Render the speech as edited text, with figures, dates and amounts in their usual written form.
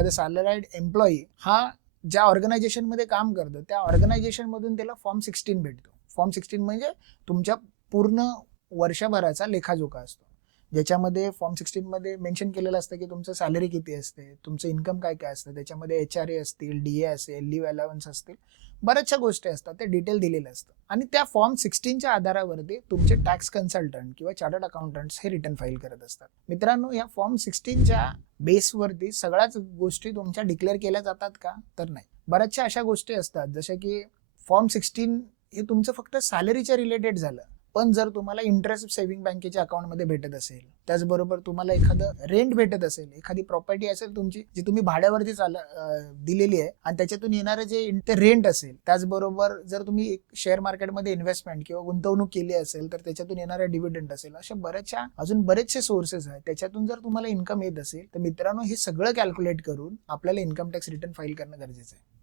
एखादा salaried employee हा ज्या ऑर्गनायझेशनमध्ये काम करतो त्या ऑर्गनायझेशनमधून त्याला फॉर्म 16 भेटतो. फॉर्म 16 म्हणजे तुमच्या पूर्ण वर्षभराचा लेखाजोखा असतो, ज्याच्यामध्ये फॉर्म 16 मध्ये मेन्शन केलेलं असतं की तुमचं सॅलरी किती असते, तुमचं इन्कम काय काय असतं, त्याच्यामध्ये HRA असतील, DA असेल, लिव्ह अलाउन्स असतील, बऱ्याचशा गोष्टी असतात, ते डिटेल दिलेलं असतं. आणि त्या फॉर्म 16च्या आधारावरती तुमचे टॅक्स कन्सल्टंट किंवा चार्टर्ड अकाउंटंट्स हे रिटर्न फाईल करत असतात. मित्रांनो, या फॉर्म 16च्या बेसवरती सगळ्याच गोष्टी तुमच्या डिक्लेअर केल्या जातात का? तर नाही. बऱ्याचशा अशा गोष्टी असतात जशा की फॉर्म 16 हे तुमचं फक्त सॅलरीच्या रिलेटेड झालं, पण जर तुम्हाला इंटरेस्ट सेव्हिंग बँकेच्या अकाउंटमध्ये भेटत असेल, त्याचबरोबर तुम्हाला एखादं रेंट भेटत असेल, एखादी प्रॉपर्टी असेल तुमची जी तुम्ही भाड्यावरती दिलेली आहे आणि त्याच्यातून येणारे जे रेंट असेल, त्याचबरोबर जर तुम्ही शेअर मार्केटमध्ये इन्व्हेस्टमेंट किंवा गुंतवणूक केली असेल तर त्याच्यातून येणारा डिव्हिडंड असेल, अशा अजून बरेचसे सोर्सेस आहेत, त्याच्यातून जर तुम्हाला इन्कम येत असेल तर मित्रांनो हे सगळं कॅल्क्युलेट करून आपल्याला इन्कम टॅक्स रिटर्न फाईल करणं गरजेचं आहे.